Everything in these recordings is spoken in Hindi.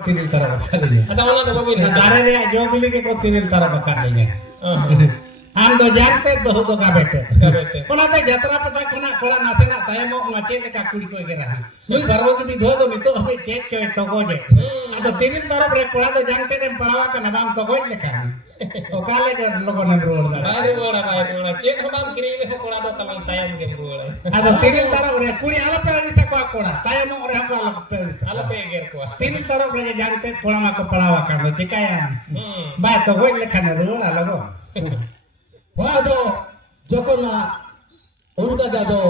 Tinil tara bakalinya. Ada mana tu babi ni? Karena dia jual beli ke kau tinil tara bakalinya. हम दो जानते बहुत का बेटे कोना ते यात्रा पता कोना कोला नासे ना तायमो ngace le ka kuli ko gera मुल भरवती विधो तो मितो हमें चेक के तो गोजे तो तीन तरफ रे कोला तो जानते ने परावा का नाम तो गोज लेखा ओ काले के लोगों ने रोड दा बारे चेक हम किरी रे कोला तो तलंग तायम के रोड तो तीन तरफ रे कुड़ी आला पे अड़ी से कोला तायमो रे हम आला पे अड़ी से आला पे गेर को तीन तरफ रे जानते कोला मा को परावा का तो चिकाया बा तो गोज लेखा ने रोड आला गो वादो जोकोना उनका जादो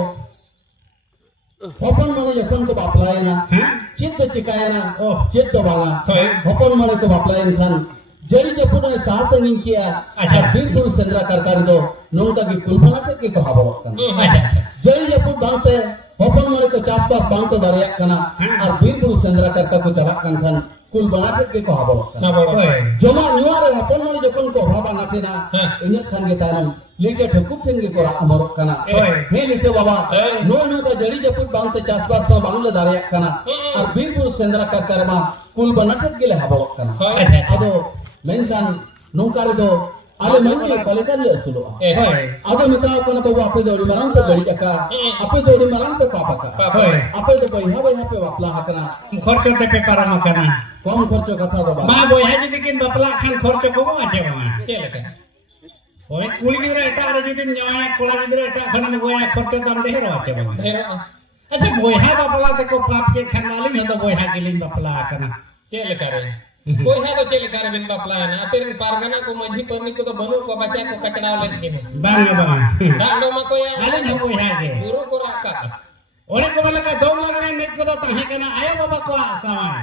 होपन मने जखन को बापलायना चित्त चिकायना चित्त बाला होपन मने को बापलायन खान जड़ी जपुन ने साहसंगिन किया बीरपुर सेंद्रा करकारी दो नोंका की कुलपना के को हाबो कन जड़ी जपुन बांते होपन मने को चासपास बांतो दरिया कना और बीरपुर सेंद्रा करका को चला कन खान कुल बना के को हाबो जमा न्युआरे होपन मने जखन को भाबा नाथेना इन खान के तानम लेके ठकुप ठेन के को अमर कना हे लेते बाबा नो नो का जड़ी जपुन बांते चासपास में बांगले दरिया कना और बीरपुर सेंद्रा करकरमा कुल बना के ले हाबो कना अदो मेनखान नोंकारे दो आले मंगे पलेकन ले असुलो आदो मिता कोन बाबू आपे दोड़ी मरंग पे गड़ी का आपे दोड़ी मरंग पे पापा का आपे तो बहिहा पे वापला हकना खर्चो ते पे पारा मकना कम खर्चो कथा दो बा बहिहा जदी किन बापला खान खर्चो को आछे बा चेलका ओए कुली गिरा एटा रे जदी न्याय कोला गिरा एटा खन गोया खर्चो तम देहरो आछे बा अच्छा बहिहा बापला ते को पाप के खान वाली न तो बहिहा गिलिन बापला कना चेलका रे कोई है तो चेल कर बिन बापला है ना फिर पारगना को मझी परनी को तो बनु को बच्चा को कचड़ाव ले के बांग डांडो में कोई आले न कोई है के गुरु को रखा ओरे को बोले का दोम लगने में को तो तहे कना आयो बाबा को सामान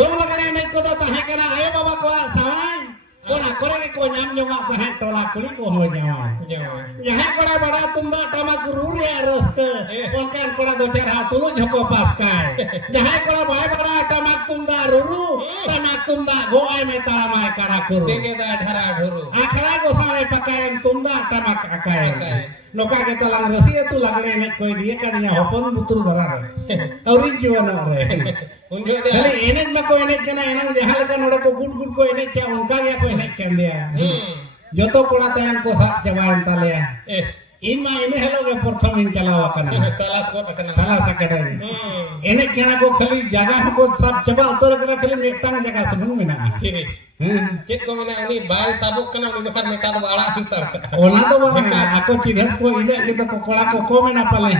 दोम लगने में को तो तहे कना आयो बाबा को सामान कोना करे को नाम जोगा बहन टोला कुली को हो जावा यहां कोड़ा बड़ा तुम्बा टमक रूरे रस्त उनका कोड़ा दो चार हाथ तुलो झको पास का जहां कोड़ा भाई बड़ा टमक तुम्बा रूरू टमक तुम्बा गो आय में तारा माय करा करू देखे दा धरा ढोरू आखड़ा को सारे पकाए तुम्बा टमक अकाय नोका के तलांग रसिए तू लगले में कोई दिए कनिया होपन बुतुर धरा रे औरी जीवन रे उनके खाली एने में कोई एने केना एना जहां लगा नोडे को गुड गुड को एने क्या उनका या कोई एने केम दिया जतो कोड़ा तयन को साथ चबान ताले इन मा इने हेलो के प्रथम इन चलावा कना सालास को कना सालास कटा एने केना को खाली जगह को सब चबा उतर के खाली मेटा जगह सुन में ना फिर चेक को मैंने उनी बाल साबुक कना उनी बखर मेटा तो बड़ा अंतर ओना तो बा आको चिढ़ को इने के तो कोड़ा को में ना पाले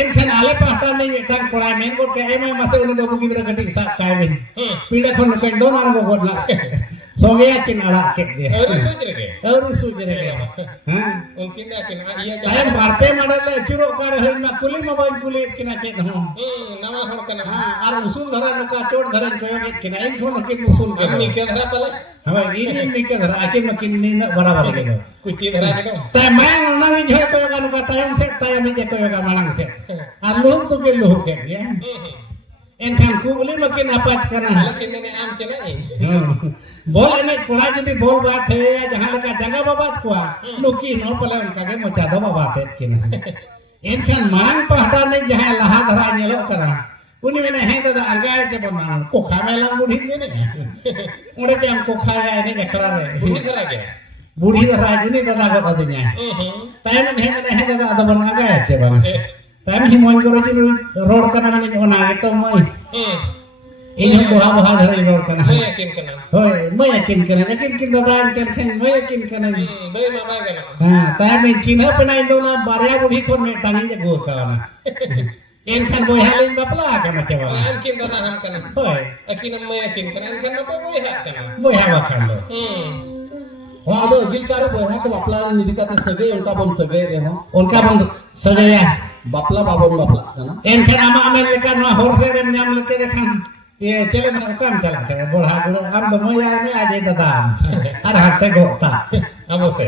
एन खन आले पाटा नहीं मेटा कोड़ा मेन को के एमे मसे उनी बाबू गिदरा कटी सा काय में पीड़ा खन के दोन आन को गोडला Soge yakin ala kek dia. harus aja ke Harus sudah dia. Hah? mungkin yakin iya Saya jangan partai madale curug kare hai ma kuli ma bain kuli kina kek no. nama hor kana Ar usul dharan ka chor dharan koyo kek kina in khon kin usul ke. amni ke dhara pala Hama ini mikir dhara akin makin ni na barabar ke. kuci dhara ke Tay mang nang in jhoy koyo kanu ka tayam se tayam je koyo ka malang se. Ar luh tu ke luh ke ya. Ensan ku uli makin apat kana. लेकिन मैंने आम चला नहीं बोल एने कोड़ा जदी बोल बात है या जहां लगा जगह बात को नुकी नो पले उनका के मचा दो बात है किन इनखान मांग पहटा ने जहां लहा धरा नेलो करा उनी मैंने है दादा अंगाय के बना को खामेला बुढ़ी ने उड़े के हमको खाया ने जकरा रे बुढ़ी धरा गया बुढ़ी धरा उनी दादा को ददिया टाइम ने है दादा अद बना गया के बना टाइम ही मन करो जी रोड करना मैंने ओना तो मई इन बोहा धरा रोड करना मैं यकीन करना होय मैं यकीन करे लेकिन किन दबान कर मैं यकीन करे दई मा बाय करना हां ताय में चिन्ह पनाई दो ना बारिया बुढ़ी को में टांगी जे गो काना इनखान बोया लेन बपला करना चवा यकीन दादा हम करना होय यकीन मैं यकीन करना इनखान ना बोय हा करना बोया वाखान दो वादो गिलकारे बोहा को बापला निदिकाते सगे उनका बन सगे रे हो उनका बंद सजाया बापला बाबन बापला ना इनखान आमा अमेन लेकर ना होर से रे नाम लेके देखन ये चले मन काम चला करे बोढ़ा गुड़ हम तो मोया में आ जाए दादा अरे हटते गोता अब से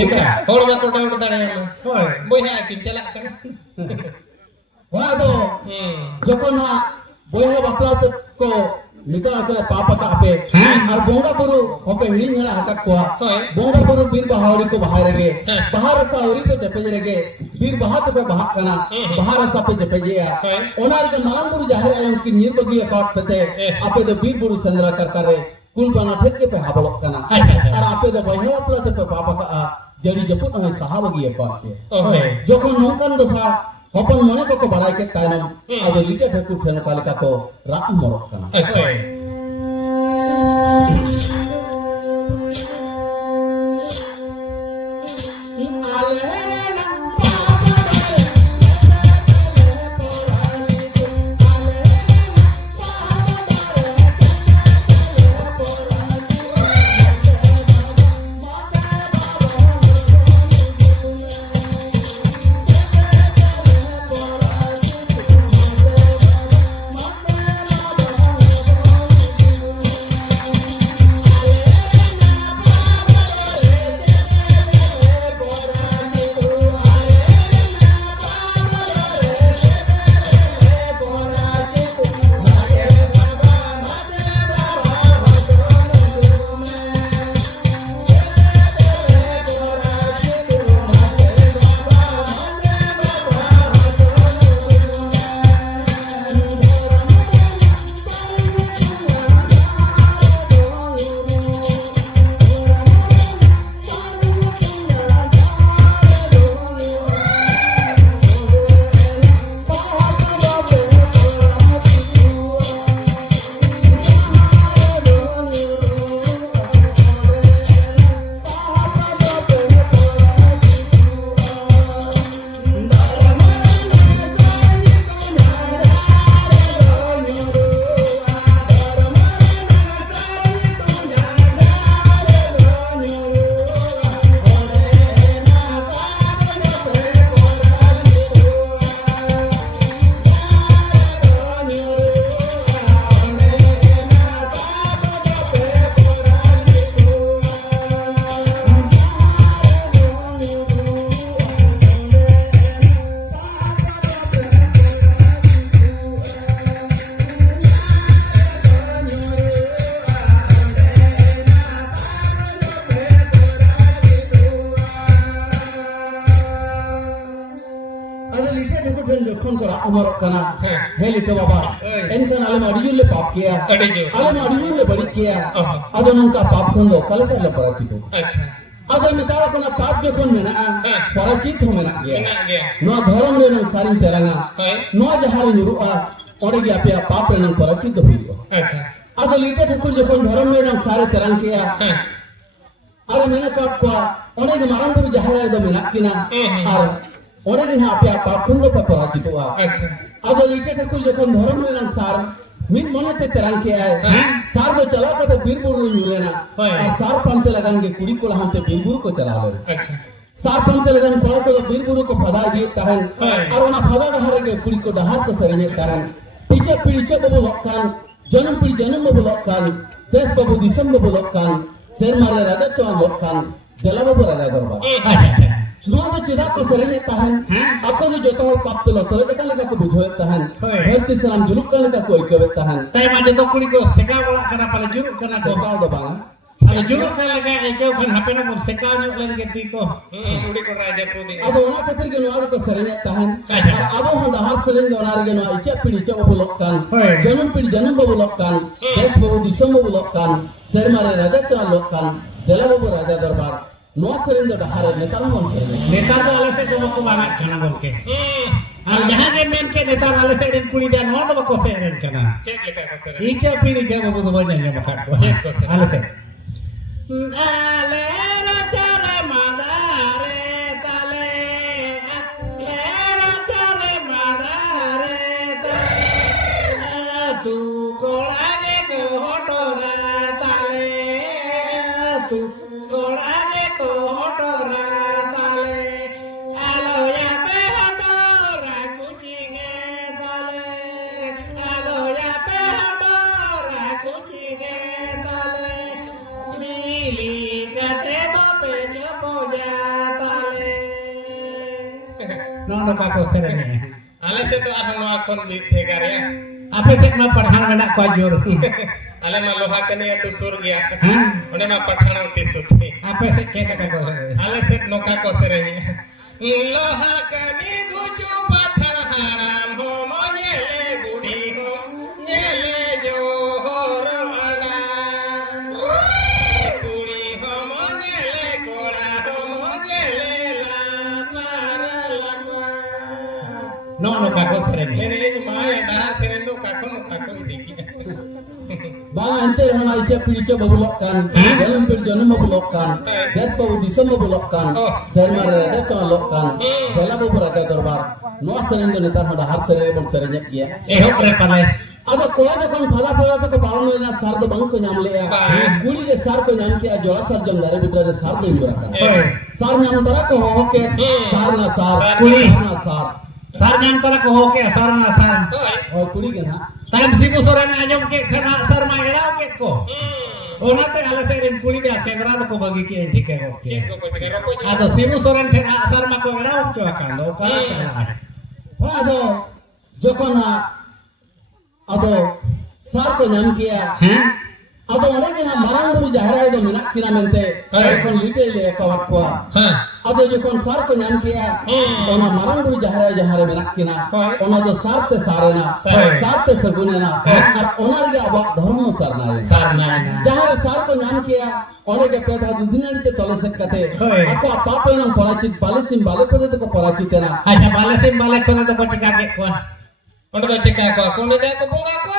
इनका थोड़ा मा कोटा उड़ दाड़े हम होय बोय हा यकीन चला करना वादो जखन बोहा बापला को निका अकले पापा का आपे और बोंगा बुरु होपे हिड़ी हला हकत को बोंगा बुरु बीर बहावरी को बाहर रे बाहर सावरी को जपे रे बीर बहात पे बहा कना बाहर सा पे जपे जे ओनार के नाम बुरु जाहर आयो कि नीर बगी अकाउंट पते आपे तो बीर बुरु संद्रा कर करे कुल बना ठेक के पे हाबलो कना और आपे तो बहिया अपला ते पे पापा का जड़ी जपुत है साहबगी अकाउंट पे जखन नौकन दशा हपन मने को बड़ाई के तायनम आदो लिटे ठकुर ठेन कालिका को रात मरक कना अच्छा जखन को अमरक कना हे लिखे बाबा एनखान आले माडियुल ले पाप किया आले माडियुल ले बड़ी किया अदो नंका पाप खन दो कल कर ले पराचित अच्छा अदो मिताला कोना पाप जखन मेना पराचित हो मेना गया नो धर्म रे न सारिन तेरंगा नो जहारे नुरुआ ओडे गया पे पाप रे न पराचित होइयो अच्छा अदो लिखे ठकुर जखन धर्म रे न सारे तेरंग किया अरे मेना काप को ओडे के मारन गुरु जहारे दो मेना किना और ओडे दिन आपे पाप खन दो पे पराचित हुआ अच्छा अदो लिखे ठकुर जखन धर्म रे न सार min monete terang ke ay sar do chala kate birburu nyurena ar sar pante lagan ge kudi ko hante birburu ko chala le अच्छा sar pante lagan ko ko birburu ko phada di tahan ar ona phada dahar ge kudi ko dahar ko serene tahan piche piche babu lokkan janam babu lokkan des babu disam babu lokkan ser mare raja chawan lokkan dela babu raja darbar अच्छा नौ तो चिदा को सरने ताहन आपको जो जोता हो पाप तो लोग तो लगा को बुझो ताहन धरती सलाम जुलुक का लगा कोई कवे ताहन tay maje to kuli ko seka wala kana pala juruk kana ko सरकार दो बांग ada juruk kan lega eke kan hape na mur seka nyok len ke tiko उड़ी को राजा पुदी अब ओना कतिर के नौ को सरने ताहन और अब हो दहार सरने दोनार के नौ इच्छा पीड़ी चा बबु लोकन जन्म बबु लोकन देश बबु दिसम बबु लोकन सर मारे राजा चा लोकन देला बबु राजा दरबार नौ सरने दो दहार नेता मन सरने नेता तो ale se como ko banget kana gongke al jahan ke men ke नेता ale se den kuli dia no to ko se ren kana check लेकर को sir icha pini ke babu to banya nya makat ko Cek ko se. ale se ale rajare madare tale ale rajare madare tale tu kolage ko hotora tale tu kolage ko hotora tale alo ya pe hotora kuchinge tale alo ya pe hotora kuchinge tale mili kate do pe poja tale no kako serene आले से तो आठ नौ kon di tegar ya ape sek ma padhan menak ko ajur आले मा लोहा कनिया तो सुर गया Hah? उन्हें मा पठाना उती सुती ape sek ke kako serene आले से नोका को सेरेनी लोहा कनी गुचु पठान हाराम हो मनेले बुढ़ी हो नेले जो होर आगा बुढ़ी हो मनेले कोरा हो मनेले लामार लगवा no kako serene नेने ये माया डहार सेरेन तो काको दिखी बांग अंते होना इच्छा पीड़ी चा बबु लोकन जन्म बबु लोकन देश बबु दिसम बबु लोकन सर मारे राजा चा लोकन देला बबु राजा दरबार नौ सरने दो नेता होदा हर सरने बन सरने किया ehok re pale अब कोड़ा जखन फदा फदा तो बावन लेना सार दो बंग को नाम लिया कुड़ी के सार को नाम किया जोड़ा सार जंगारे बिटरा दे सार दो युरा का सार नाम तरा को हो के सार ना सार कुड़ी ना सार sar nyam tara ko hoke sar na sar और कुड़ी के ना tam sibu sorene ajom ke khana sar ma gerao ke ko onate ale se ren kuli dia sengra ko bagi ke dike hoke को को रको ado sibu soren the sar ma ko gerao ko akando kala kala वादो जखन अदो सार को नाम किया हैं अदो ओने के ना मारांग बुरु जहरा दो मिना किना मेंते जखन लिटे ले कवट को हां अदो जखन सार को नाम किया ओना मारांग बुरु जहरा जहरे मिना किना ओना दो सार ते सारेना सार ते सगुनेना और ओना रे अब धर्म सरना sar na na जहां सार को नाम किया ओने के पेदा दुदिनाड़ी ते तले सकते ako पापे ना पराचित पालिसिम बाले को तो पराचित ना aja bale sim bale ko na to ko cika ke ko उन्हें तो चिका को ने दे को bunga को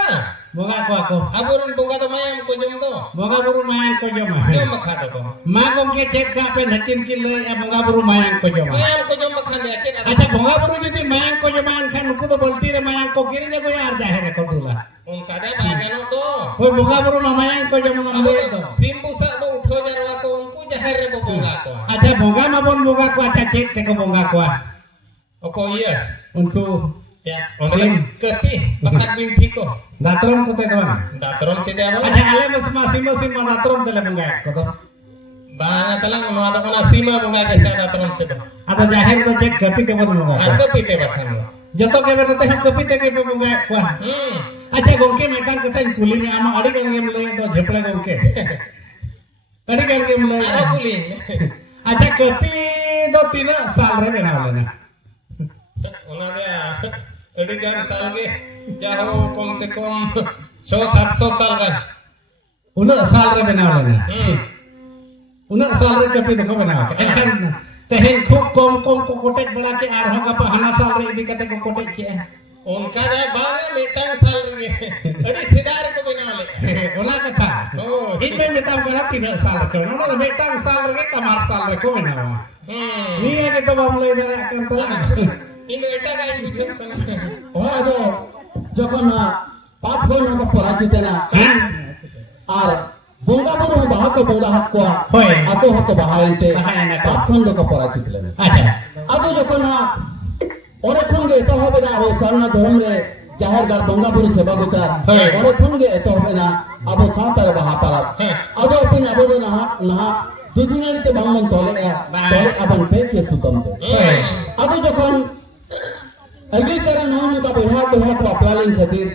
boga ko ako aburun bunga तो mayam को जम दो boga buru mayang ko joma जम खा दो ma gongke cek ka pe nakin kin le boga buru mayang ko joma mayam को जम खा दे chain acha boga buru jodi mayang ko joma kan nuku to bolti re mayang ko kiri ne ko yar jahe ko dula उनका दे बागनो तो Hoy boga buru ma mayang ko joma अब ngambe to सिंबु सा तो उठो जरवा को उनको जहर रे bunga को acha boga ma bon boga ko acha cek te ko boga ko ओको ये unku ya sim kepi bakat binti ko datron ko te doang datron ke dे आवल acha ale masing masing ma datron tele boga ko to बांगा तलंग नो आदा कोना सीमा bunga के सा datron के दो ado jaher to cek kapi te bon boga और kepi te bakan joto ke ber te kapi te ke boga ko acha gongke metan kata kuli ni ama adi kan game le to jepla gongke adi kan game le ada kuling acha kapi do tina sal re bena olena उन्होंने अड़ी जान साल के चाहो कम से कम 600-700 साल का una sal re bena olena una sal re kapi to ko bena ke enkan tehen khub kom ko kotek bala ke ar hoga pa hana sal re idi kate ko kotek che उनका दे बांगे मिटन साल रे अड़ी सिदार को बिना ले ona katha Oh. ine metam kana tina sal ko no metam sal re kamar sal re ko bena ni ke to bam le dara akan to इन बेटा का इन बुझो वादो जखन पाप खन को पराचितना और बोंगा बुरु बाहा को बोंगा हक को होय ako hoko bahaente Bahayan ako. पाप खन को पराचित लेना अच्छा आदो जखन ना ओरे खंगे तो होबे ना हो सारना धर्म रे जाहिर गार बोंगा बुरु सेवा गोचार होय ओरे खंगे तो होबे ना अब सातार बाहा पारा आदो अपन अब दो ना दुदिनारी ते बांगन तोले अपन पे के सुतम ते होय आदो जखन अगली कारण नौन का बेहा तो है बापला लेन खातिर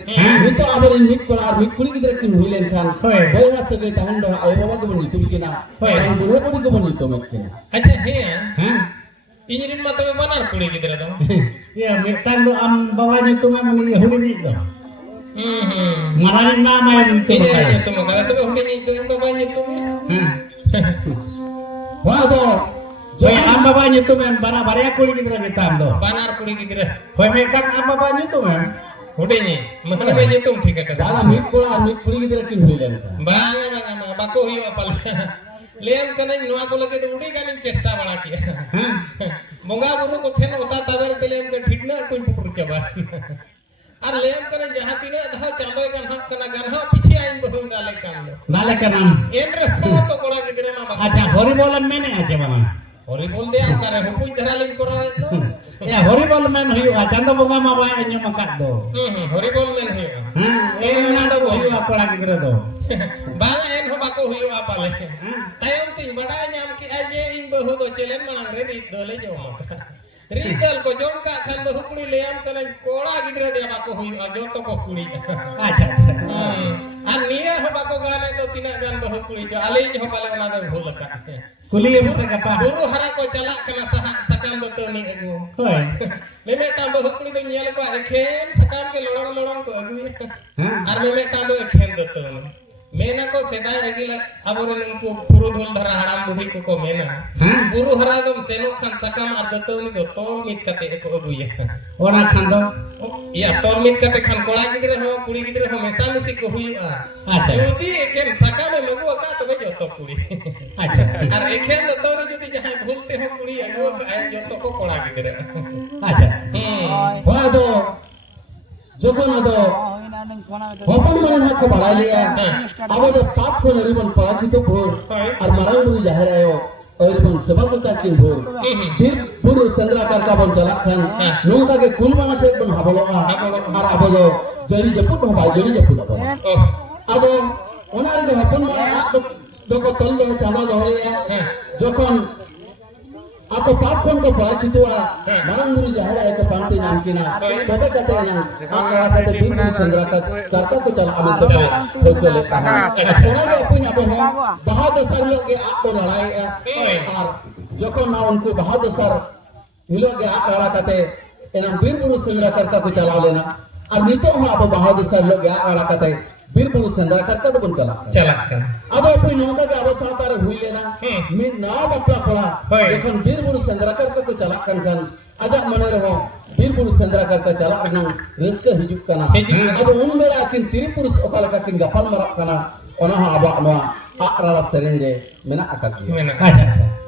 नितो आबरिन मिट कोला मिट कुली गिदरे किन हुइलेन खान होय बेहा सगे तहन दो आय बाबा के बन नितुम किना होय बुढ़े बुढ़ी के बन नितुम किना अच्छा हे हाँ इंजरिन मा तबे बानार कुड़ी गिदरा दो ya metang do am bawa itu memang ya huli ni do marani nama yang itu ini makanya aja tuh makanya tebe hudi ni itu yang bawa itu ya wah do Hoy am bawa itu memang bara bara kuli kita kita am do banar kuड़ी गिदरा hoy metang am bawa itu memang hudi ni mana me itu ठीक है दाना मिट कोला मिट कुली गिदरे किन हुइलेन Khan bang bako hiyo apal लेन कने नोआ को लगे तो उड़ी गानी चेष्टा बड़ा किया बोंगा बुरु को थेन होता तबर के लेम के ठीक ना कोई पुकुर के बात और लेम कने जहां तीने धा चांदोय गन हम कना गन हम पीछे आइन बहु गाले कान nale kanam एन रे तो कोड़ा गिदरे मा acha hori bolan mene acha bana Hari बोल दे हम करे हुपुई धरा लिन करो तो ya hori bol men huyu chando bunga ma bae nyo makat do Hari बोल में है na do huyu akola kita do बांगा एन हो बाको हुयो आपाले तायम तिन बड़ा नाम की अजे इन बहु दो चलेन मनंग रे री दोले जो मका रीतल को जोम का खन बहु कुड़ी लेम कने कोड़ा गिदरे दे बाको हुयो जो तो को कुड़ी acha आ निया हो बाको गाने तो तिना गान बहु कुड़ी जो आले जो पाले ना दो भूल का kuli yang sagapa गुरु हरा को चला कना सकाम दो तो नी अगु hoy मेमे टाम बहु कुड़ी दो नियल को एखेन सकाम के लोड़न लोड़न को अगु और मेमे टाम दो एखेन दो तो मेना को सेदाय अगिला अबोरन उनको पुरुधुल धरा हराम बुढ़ी को मेना गुरु हरा दो सेनो खान सकाम और दो तो नी दो तोल मिट कते एको अगुया ona khando या तोल मिट कते खान कोड़ा गिदरे हो कुड़ी गिदरे हो मेसा मिसी को हुआ acha यदि एकेन सकाम में मगु का तो जो तो कुड़ी acha और एखेन दो तो नी यदि जहां भूलते हो कुड़ी अगु का जो तो को कोड़ा गिदरे acha wah do जखन आदो होपन मन हक को बढ़ा लिया अब जो पाप को नरीबन पराचित भोर और मरंग बुरु जाहिर आयो और बन सेवा को काचिन भोर फिर बुरु संद्रा का बन चला खान नोंका के कुल बना फेक बन हबलोआ और अब जो जड़ी जपुट हो भाई जड़ी जपुट हो अब ओनारे जो होपन मन दो को तल दो चादा दो लिया जखन आपको पाप कौन को पराचित हुआ मरंग बुरु जाहिर आयो को पांते नाम की ना तबे कहते हैं ना आंगड़ा कहते फिर बुरु संद्रा करता को चला अमित तो को लेता है ओनारे अपन अब हम बहुत सर लोग आपको लड़ाई और जखन ना उनको बहुत सर लोग लड़ा कहते एना वीर बुरु संद्रा करता को चला लेना और नितो हम अब बहुत सर लोग लड़ा कहते वीर बुरु संद्रा करता तो बन चला कर अब अपन नौका के अवस्था तारे हुई लेना मैं नाव अपना पड़ा जखन वीर बुरु संद्रा करता को चला कन आजा मने रहो वीर बुरु संद्रा करता चला रना रिस्क हिजुक कना अब उन मेरा किन त्रिपुरुष ओकाला का किन गपल मरप कना ओना आबा नो आराला सेरेंज रे मेना अकत acha acha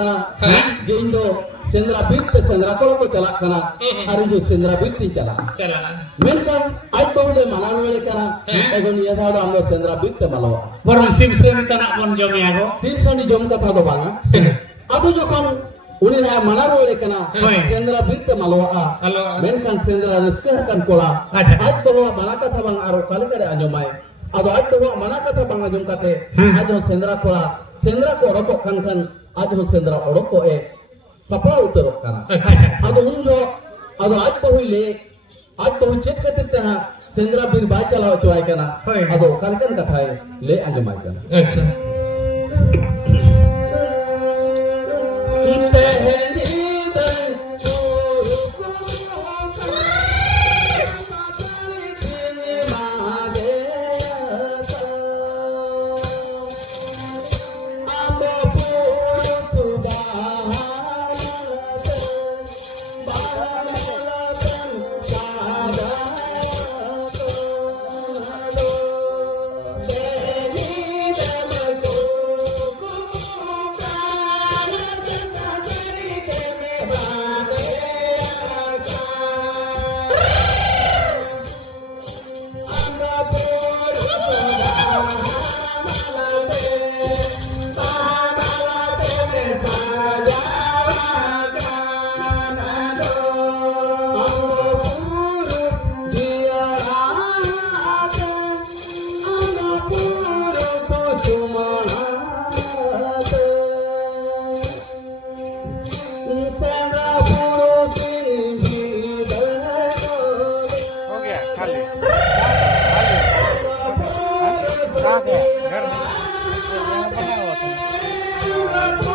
kana je indo sendra bit te sendra ko chalak kana ari jo sendra bit ti chala menkan aj bahule manan wele kana egon ya thado amlo sendra bit te malo Borong sim seni tanak bon jomi ago. sim sani jom katha do banga adu jokon uni na manar wele kana sendra bit te malo menkan sendra reske kan kola aj bahwa mana katha bang aro kali kare anjomai ado aj bahwa mana katha bang anjom kate aj sendra kola sendra ko rokok kan aj sendra oroko e Sapa उतरो kana ado unjo ado aj bahu chet katir tana sendra bir ba chalao choai kana ado kalkan kathai le anjamai kana acha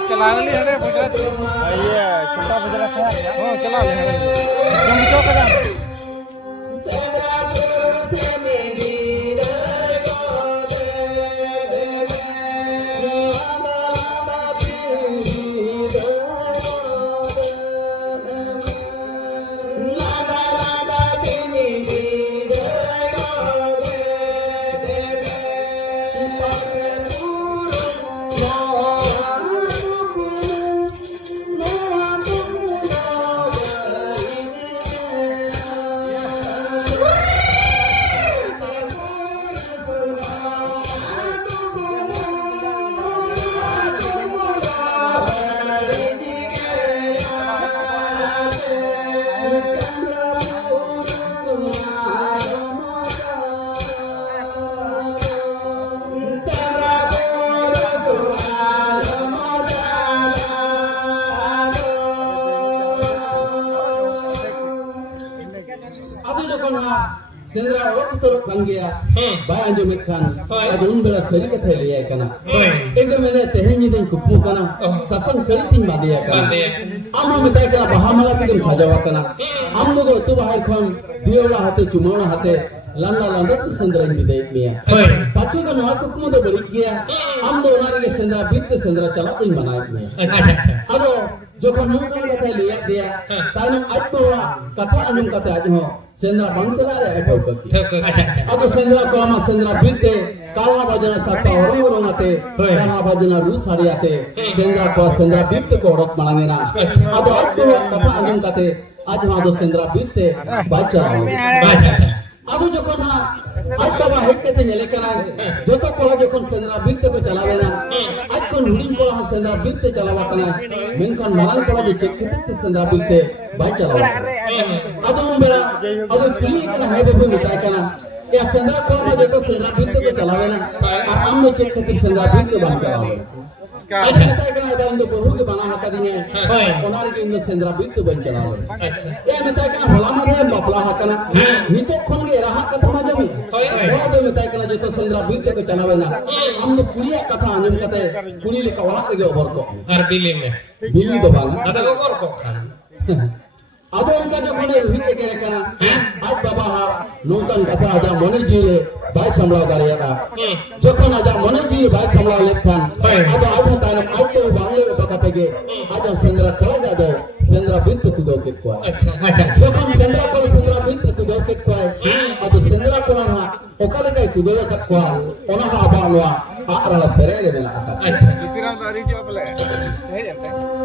चला ले हरे गुजरात ये छोटा गुजरात है हो चला ले हरे जम चौक का sendra orok utorok banggia ba anjo mekhan adun bela seri kathe liya kana ego mene tehenji den kupmu kana sasang seri tin badiya kana amro metai kana bahamala tin sajawa kana amno go tu bahar khon diola hate chumona hate landa tu sendra ni dek miya pachi go no kupmu do bari gya amno onari ge sendra bitte sendra chala tin banai miya ado jokon nungkan kathe liya dia tanam ajbola katha anjum kathe ajho sendra bangchala re aitau kaki ado sendra ko ama sendra bitte kala bajana satta orang ate kala bajana ru sari ate sendra bitte ko orok malangena ado ajbola katha anjum kate ajho ado sendra bitte bachala ado jokon aj baba hekkete nyele kana joto kola jokon sendra bitte ko chalawena aj kon hudin kola sendra bitte chalawa kana menkan marang kola de chekkete sendra bitte bachala ado umbera ado kuli kana hai babu mitai kana ya sendra kola joto sendra bitte ko chalawena ar amno chekkete sendra bitte bachala ada mitai kana ada indo bohu ke bana hakadinya onari ke indo sendra bitte bachala ya mitai kana holama re bapla hakana nitok khon ge raha katha majami odo mitai kana joto sendra bitte ko chalawena amno kuliya katha anjum kate kuli le kawala ge obor ko ar bili do banga ada obor ko kan ado unka jokon ruhite gele kana aj baba ha nungkan katha aja mone jire bai samlaw dariyaka jokon aja mone jire bai samlaw lekhan ado aju tanam ajto bangle bakatege aja sendra kola jado sendra bitte kudo ke kwa acha jokon sendra bitte kudo ke kwa ado sendra kola ha okale kai kudo ka kwa ona ha aba noa ara la serele mena acha इतना सारी जो बोले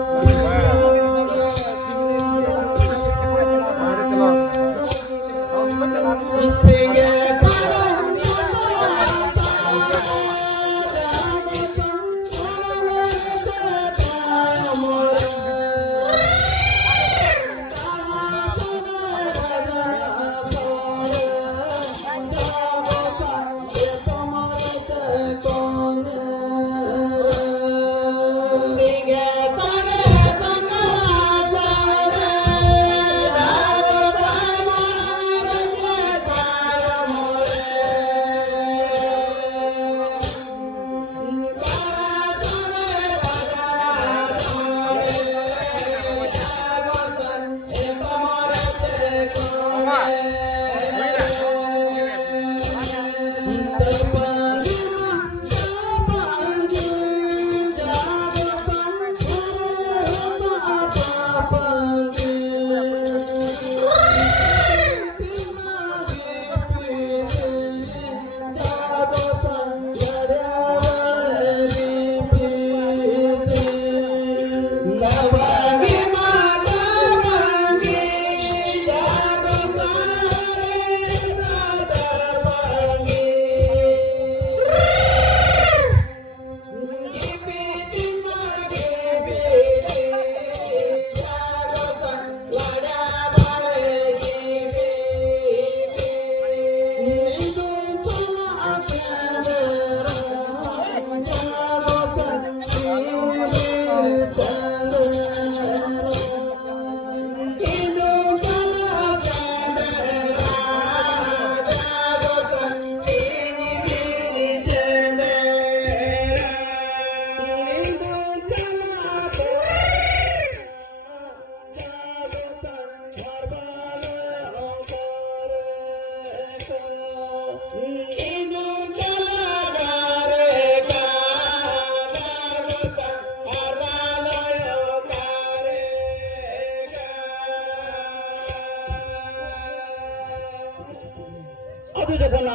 adu jokona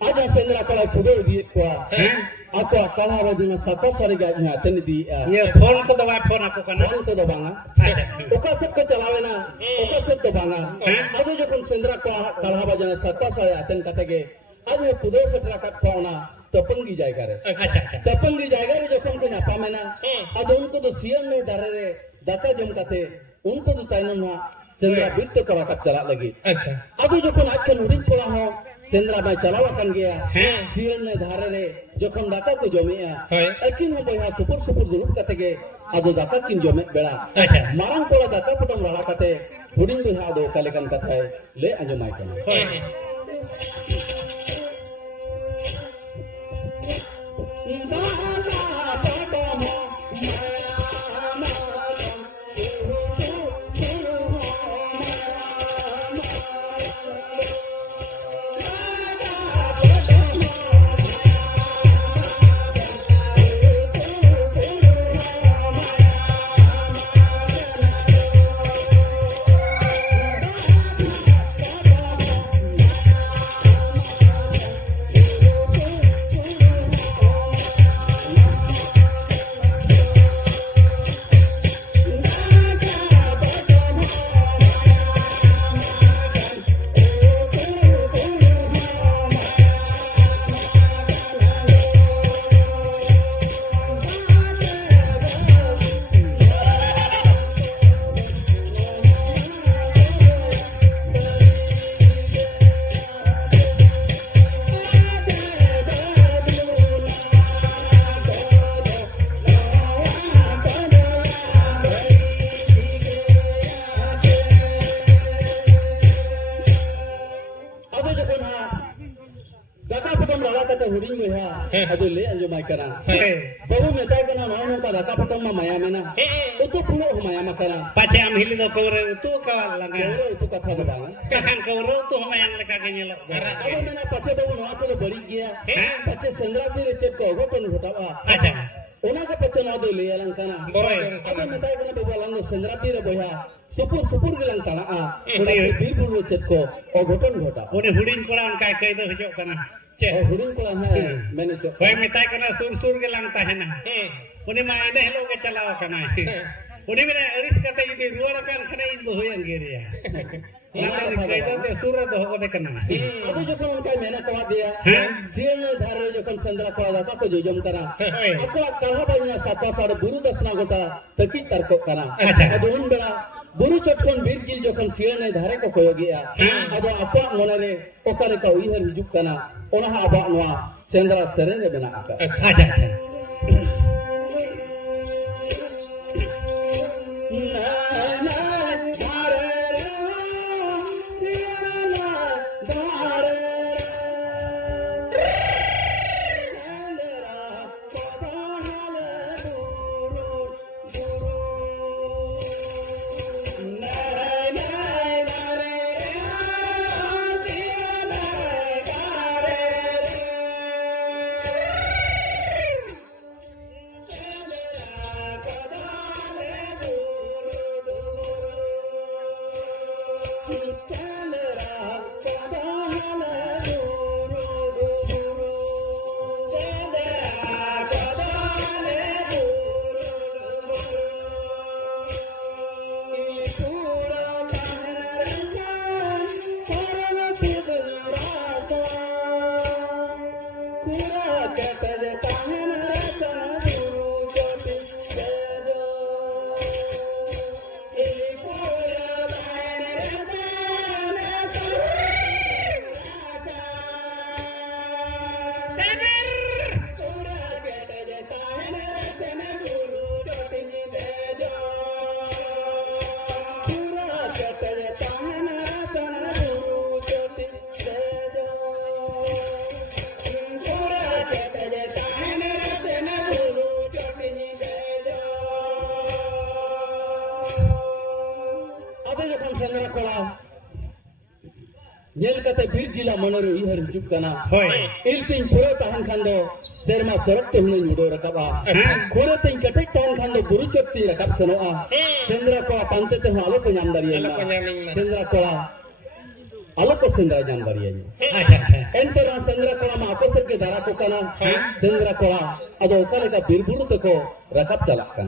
aja sendra kala pudo di kwa aku kala wajina sapa sari gajnya teni di ये फोन को दबा phone aku kana wan ko do banga oka set ko chalawena oka set do banga adu jokon sendra kala wajina sapa sari aten katege adu pudo setra kat pauna तपंगी जाएगा रे अच्छा तपंगी जाएगा रे जखन को नापा मेना अद उनको तो सियन ने दारे रे दाका जम काते उनको तो ताइनम ना सेंद्रा बिट तो करा कप चला लगी अच्छा अदु जखन आजकल हुडिंग कोला हो सेंद्रा में चलावा कन गया सियन ने धारे रे जखन दाका को जमेया एकिन हो बया सुपर सुपर दुरुप काते गे अदु दाका किन जमे बेड़ा अच्छा मारंग कोला दाका पटम रहा काते हुडिंग बया अदु कालेकन कथाय ले अंजमाय कन अदु ले अंजमाय करा बहु मेताय कना नानो का दाका पटम मा माया मेना उतो पुनो माया मा करा पाचे am hili do kore tu ka langa केवरे उतो कथा दो बांगा kan kore tu mayang leka ke nyelo अब मेना पचे बहु नवा को बड़ी गया पचे संद्रा भी रेचेट को गोटन घटावा अच्छा ओना का पचे ना दो ले अलंकाना अब मेताय कना बहु लंग संद्रा भी रे बोया सुपुर सुपुर गिlang तना उड़ी बीर बुर रेचेट को ओ गोटन घटा uni huding kora kai kai do hujok kana ओ हुडिंग को है मैंने जो hoy mitai kana sur sur ke lang tahena uni ma ine helo ke chalawa kana uni mena aris kata judi ruara kan khana is do hoyang geria na kai do te sur do hogo de kana अदु जो कोन उनका मैंने कवा दिया सीएन धारे जो कोन संद्रा को दाका को जो जम करा ako कहा बजना साता सारे गुरु दसना गोटा तकी तरको करा अदु उन बेला बुरु चटकोन बीर गिल जो कोन सीएन धारे को कोयो गया अदु आपा मोनरे ओकारे का उइहर हिजुक कना ओना आबा नवा संद्रा सरेन रे बना आका अच्छा अच्छा नेल कते बीर जिला मनरो इहर हिजुक कना होय इलतिन पुरो तहन खांदो शर्मा सरक ते हुने जुडो रकबा खोरे तिन कटे तहन खांदो बुरु चप्ती रकब सनोआ सेंद्रा को पांते ते हालो को नाम दरिया सेंद्रा को alo ko sendra nyam barianya अच्छा अच्छा enter sendra kola ma ako sed ke dara ko kana sendra kola ado okale ka birburu te ko rakap chalak kan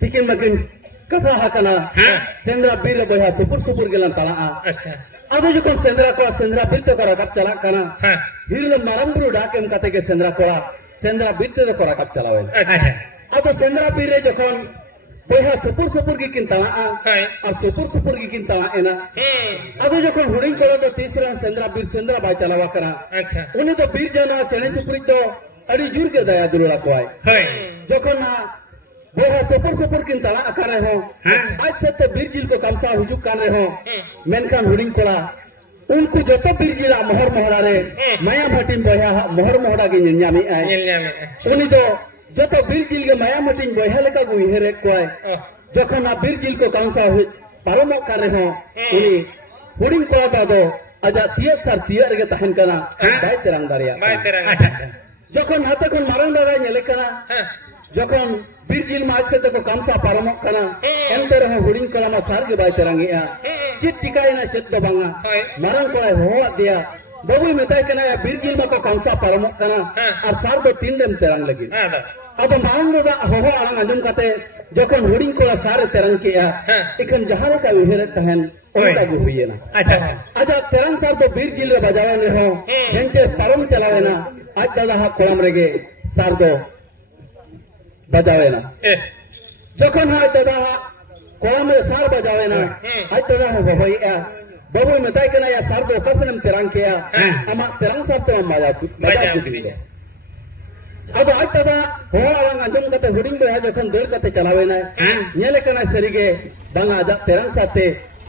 tikin makin kata hakana sendra bir boya supur supur gelan talaa अच्छा ado jokon sendra kola sendra bir to karakap chalak kana hirlo maramburu dakem kate ke sendra kola sendra bir to karakap chalawe अच्छा ado sendra bir re jokon boya supur supur gikin talaa ar supur supur gikin talaa ena ado jokon huding kola do tisra sendra bir sendra bai chalawa kana अच्छा uni to bir jana chene chupuri to adi jur ke daya dulula koai jokon na boha supur supur kin tala akare ho आज सत्य बीरजिल को कमसा हुजुक kan re ho menkan huding kola unku joto birjila mohor mohora re maya bhatin boya mohor mohora ge nyami ai uni do joto birjil ge maya bhatin boya leka gu here koai jokhon na birjil ko kangsa paromok kan re ho uni huding kola da do aja tiya sar tiya re ge tahan kana bai terang daria jokhon hate kon marang darai nyele kana jokhon birjil maaj se ko kamsa paromok kana enter ho huding kala ma sar ge bai terangi a chit chikai na chet do banga marang kola ho dia babu metai kana ya birjil ma ko kamsa paromok kana ar sar do tin dem terang lagi ado marang do ho arang anjum kate jokhon huding kola sar terang ke a ikan jahare ka uhere tahen onka gu huyena अच्छा aja terang sar do bir jil re bajawe ne ho hente parom chalawe na aj dada ha kolam rege sar do bajawe na যখন হয় দাদা কোলামে সার বাজাবে না আজ দাদা হই বাবু মেতাই কেনা ইয়া সার দো কসনম তেরাং কেয়া আমা তেরাং সার তো বাজা দিলে আদো আজ দাদা হো আলাং আজম কতে হুডিং বয়া যখন দৌড় কতে চালাবে না নেলে কেনা সরিগে বাংলা আজ তেরাং সাতে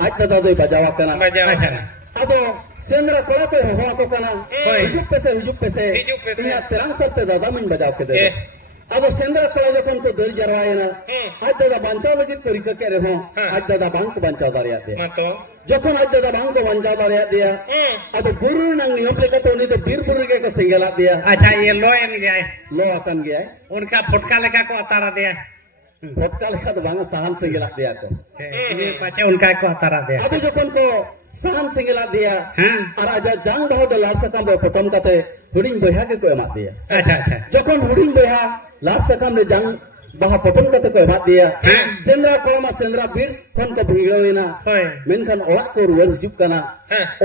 আজ দাদা দই বাজাওয়া কেনা আদো সেন্দ্রা কোলা কো হো কো কেনা হিজুপ পেছে ইয়া তেরাং সাতে দাদা মিন বাজাও কে দে আদো সেন্দ্রা কোলা যখন তো দৌড় জারওয়ায় না আজ দাদা বাঁচাও লাগি পরীক্ষা করে হো আজ দাদা বাংক বাঁচাও দাঁড়িয়ে দে যখন আজ দাদা বাংক বাঁচাও দাঁড়িয়ে দিয়া আদো বুরু নাং নিয়ম লেখাতে উনি তো বীর বুরু के सिंगला दिया अच्छा ये लो एन गया लो अतन गया उनका फुटका लेखा को अतारा दिया फटका लेखा तो बांगा सहन सिंगला दिया को ये पाचे उनका को अतारा दिया अदो जखन को सहन सिंगला दिया और आजा जांग बहुत लाल सकम रे प्रथम कते हुडिंग बहा के को एमा दिया अच्छा अच्छा जखन हुडिंग बहा लाल सकम रे जांग बहा प्रथम कते को एमा दिया सेंद्रा कोमा सेंद्रा बीर खन को भिगड़ोइना मेनखान ओला को रुवर हिजुक कना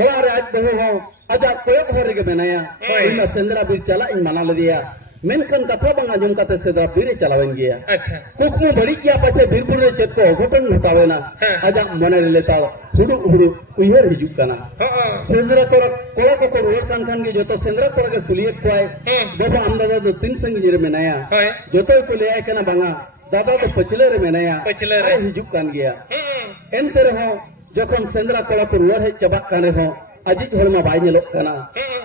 ओला रे आज बहु हो आजा कोयक हरे के बनाया इमा सेंद्रा बीर चला इन मना ले दिया मेनखान कथा बंगा जम कते सेंद्रा बीर चलावन गया अच्छा कुकमु बड़ी गया पाछे बीर बुर रे चेक को घटन घटावेना आजा मने रे लेता हुडु हुडु उयहर हिजुक कना सेंद्रा कोला को रुवर कान खान के जतो सेंद्रा कोला के कुलियत कोय बाबा हमदादा दो तीन संग जिरे मेनाया जतो को ले आय कना बंगा दादा तो पचले रे मेनाया अरे हिजुक कान गया एनते रे हो जखन सेंद्रा कोला को रुवर हे चबा कान रे हो अजित हरमा बाय नेलो कना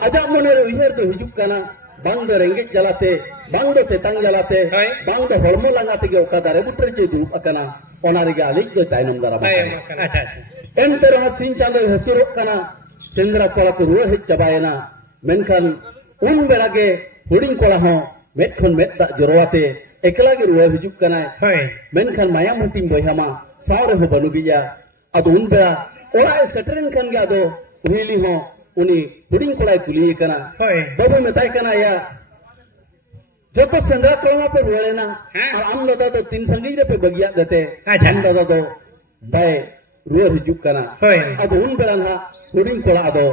आजा मने रे उयहर तो हिजुक कना बांग दो रेंगेज जलाते बांग दो तेतांग जलाते बांग दो हड़मो लांगाते के ओका दारे बुटर चे दुरुप अकना ओना रे आलिक दो ताइनम दारा अच्छा एनते रे सिन चांदो हसुरो कना सेंद्रा कोला को रुवर हे चबायना मेनखान उन बेला के हुडिंग कोला हो मेट खन मेट दा जरोवाते एकला के रुवर हिजुक कना मेनखान माया मुटिंग बयहामा सावरे हो बनु गिया अदो उन बेला ओला सेटरेन खान गे अदो उहिली हो उनी हुडिंग कोला कुली कना बाबू मेताय कना या जतो सेंद्रा कोला पे रुवेना और आम दादा तो तीन संगी रे पे बगिया देते हम दादा तो बाय रुवर हिजुक कना अदो उन बेला ना हुडिंग कोला अदो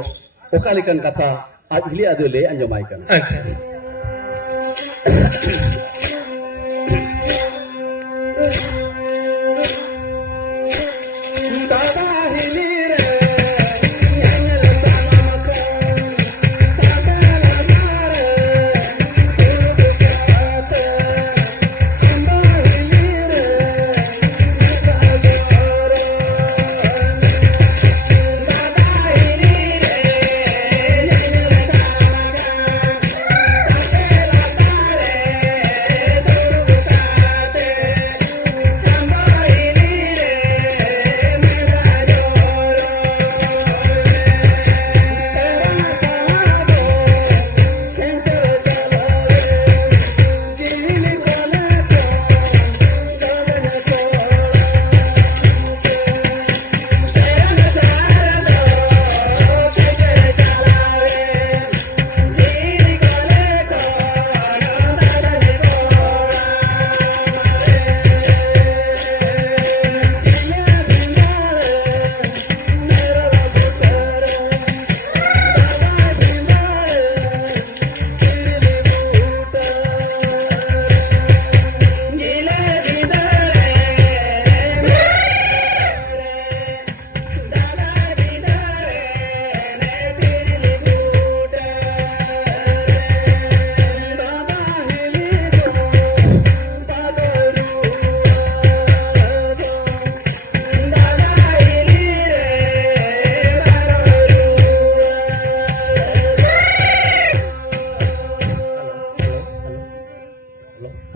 ओकालिकन कथा आज हिली अदो ले अंजमाय कना अच्छा दादा हिली रे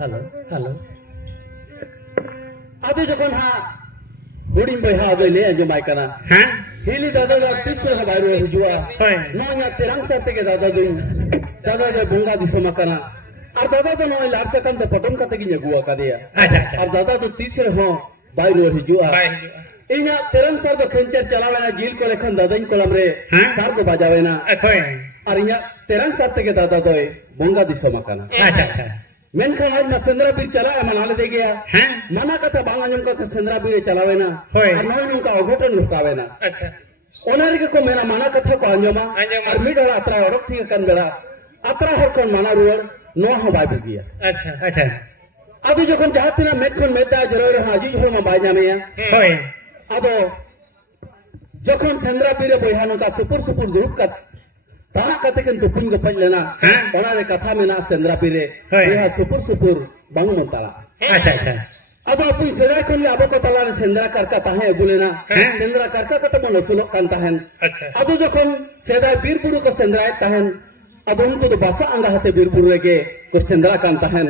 हेलो हेलो आदि जखन हा हुडिंग बयहा आदो ले अंजमाय कना हिली दादा दा तीसरा बायरो हिजुआ नोया तेरांग साते के दादा दे बुंगा दिसमा कना और दादा तो नोय लार सकम ते पटम कते की गुआ का दिया और दादा तो तीसरे हो बायरो हिजुआ इना तेरांग सार दो खेंचर चलावेना जील को लेखन दादा इन कोलम रे सार को बजावेना और इना तेरांग साते के दादा दो बुंगा दिसमा कना मेनखान आज मा सेंद्रा बीर चला मना ले दे गया हैं मना कथा बांग आंजम कथा सेंद्रा बीर चलावेना होय। और नोय नुका अघटन लुकावेना अच्छा ओना रे को मेना मना कथा को आंजमा आंजमा। और मिडला अत्रा ओरक ठीक कन बेला अत्रा हर कोन मना रुवर नो हो बाय बिगिया अच्छा अच्छा आदि जखन जहातिना मेखन मेदा जरो रे हाजी झोल मा बाय जामेया होय आदो जखन सेंद्रा बीर बयहा नुका सुपुर सुपुर दुरुप का ताना कते किन तुपुन गपज लेना हाँ। ओना रे कथा मेना सेंद्रा बीरे होय। बयहा सुपुर सुपुर बांग मोताला अच्छा अच्छा अदो अपुई सेदाय खन ले आबो को तला रे सेंद्रा करका ताहे अगुलेना हाँ। सेंद्रा करका कते बन असुलो कान ताहेन अच्छा अदो जखन सेदाय बीर बुरु को सेंद्राय ताहेन अदो उनको तो बासा आंगा हते बीर बुरु रे को सेंद्रा कान ताहेन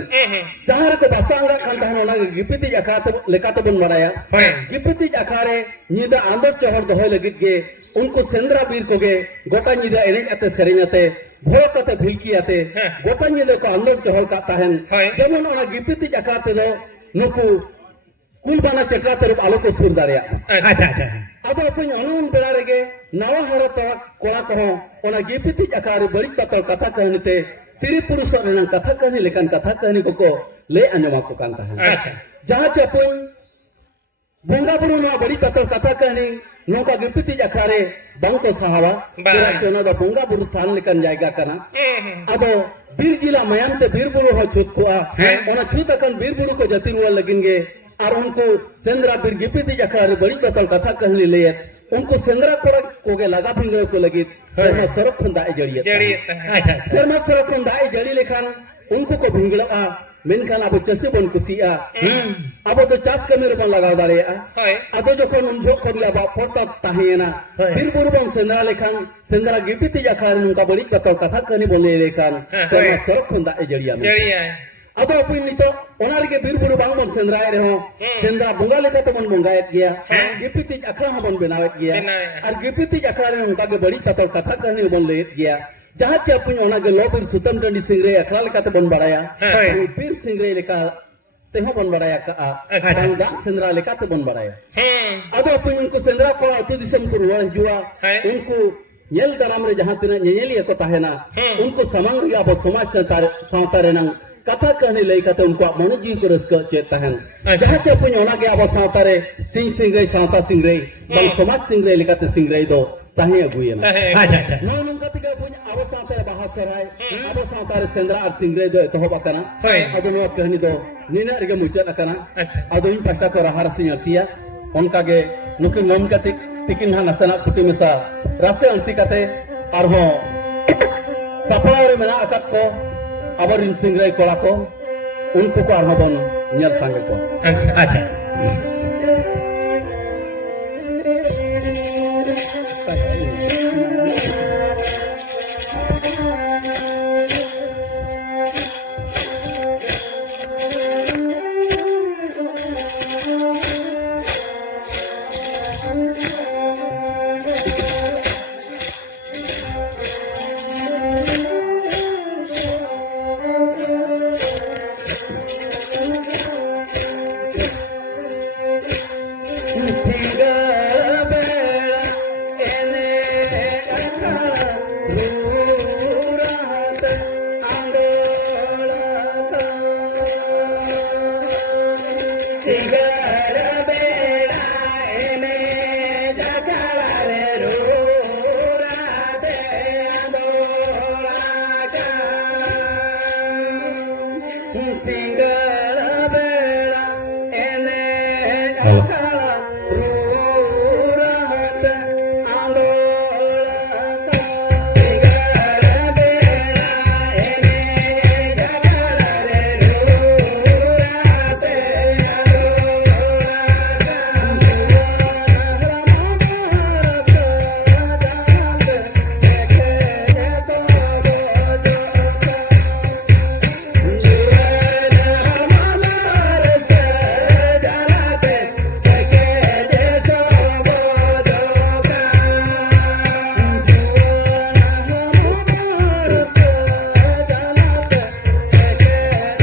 जहां रे को बासा आंगा कान ताहेन ओना गिपिति अखाते लेकाते बन बड़ाया होय। गिपिति अखारे निदा आंदर चहर दोहय लगित गे उनको सेंद्रा बीर को गे गोटा निदा एनेज आते सेरेज आते भोर कते भिलकी आते हाँ। गोटा निदा को आंदर चहर का ताहेन होय। जेमन ओना गिपिति अखाते दो नुकु कुलबाना चक्रा तरफ आलो को सुर दारिया अच्छा अच्छा अदो अपन अनुन बेला रेगे नवा हरत कोड़ा को ओना गिपिति अखारे बड़ी कथा कहनीते तिरी पुरुष रेना कथा कहनी लेकिन कथा कहनी को ले अंजमा को कांता है अच्छा जहां चपुन बोंगा बुरु नो बड़ी कथा कहनी नौका गिपिति अखारे बंग को सहावा बा। तेरा चोना दा बोंगा बुरु थान लेकन जाएगा कना अदो बीर जिला मयाम ते बीर बुरु हो छुत को ओना छुत अकन बीर बुरु को जति रुआ लगिनगे और उनको सेंद्रा बीर गिपिति अखारे बड़ी कथा कहनी ले उनको सेंद्रा कोड़ा कोगे लगा फिंगर को लगी शर्मा सरक खंदा जड़िए जड़ी अच्छा अच्छा शर्मा सरक खंदा जड़ी लेखान उनको को भिंगड़ा मेनखान अब चसे बन कुसिया अब तो चास कमेर बन लगा दाड़िया होय अदो जखन उन जो खरिया बा पड़ता ताहेना होय। बीर बुरु बन सेंद्रा लेखान सेंद्रा गिपिति अखारे उनका बड़ी कथा कहनी बोले लेखान शर्मा सरक खंदा जड़िया में जड़ी अदो अपन नितो ओना रे बीर बुरु बांग बन सेंद्राय रे हो सेंद्रा बोंगा लेका तो बन बोंगायत गया गिपिति अखरा हो बन बनावत गया बनाया। और गिपिति अखरा रे उनका के बड़ी कथा कहनी बन लेत गया जहां चे अपन ओना के लोबिर सुतम टंडी सिंह रे अखरा लेका तो बन बड़ाया हाँ। बीर सिंह रे लेका ते हो बन बड़ाया का अच्छा। बांगा सेंद्रा लेका तो बन बड़ाया हम्म अदो अपन उनको सेंद्रा को अति दिसम को रुआ जुआ हाँ। उनको येल दराम रे जहां तिना येलिया को ताहेना उनको समंग रिया बो समाज सावता रे नंग कथा कहने लई कते उनको मनुजी को रस्क चेता है अच्छा। जहां चे पुन ओना के अब सावता रे सिंह रे सावता सिंह रे बल समाज सिंह रे लिकाते सिंह रे दो ताहे अगुयना ताहे अच्छा अच्छा नो नुका तिका पुन अब सावता रे बाहा सराय अब सावता रे सेंद्रा और सिंह रे दो तो बकना होय। अदो नो कहनी दो नीना रे मुचत अकना अच्छा अदो इन पास्ता को रहार सिंह अतिया उनका के नुके नम का तिकिन हा नसना कुटी मिसा रासे अंति कते और हो सपड़ा रे मेना अकत को अबर इन सिंह रे कोड़ा को उनको को आरहा बन नियल संगे को अच्छा अच्छा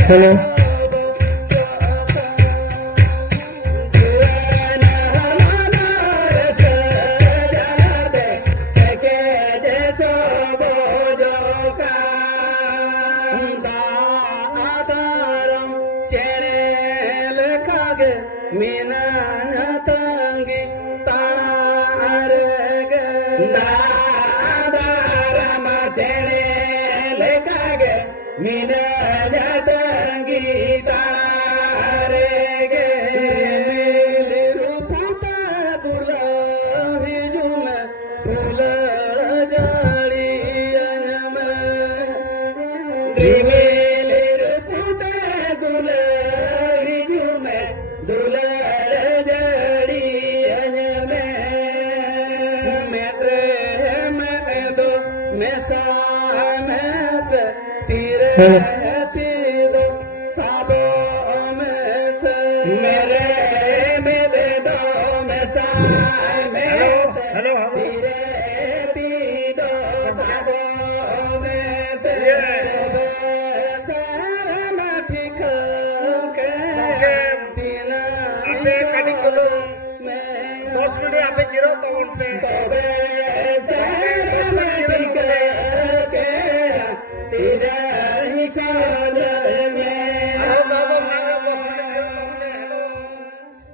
हेलो Da मीना तंगी तार गे दादाराम तेने लेका गे मीना तंगी तार गे मेले रूपता गुला हिजुम फूल जाड़ी अनम रिवेले रूपता गुला हिजुम दुलर जड़ी अनम मैं दो मैं सामत तीर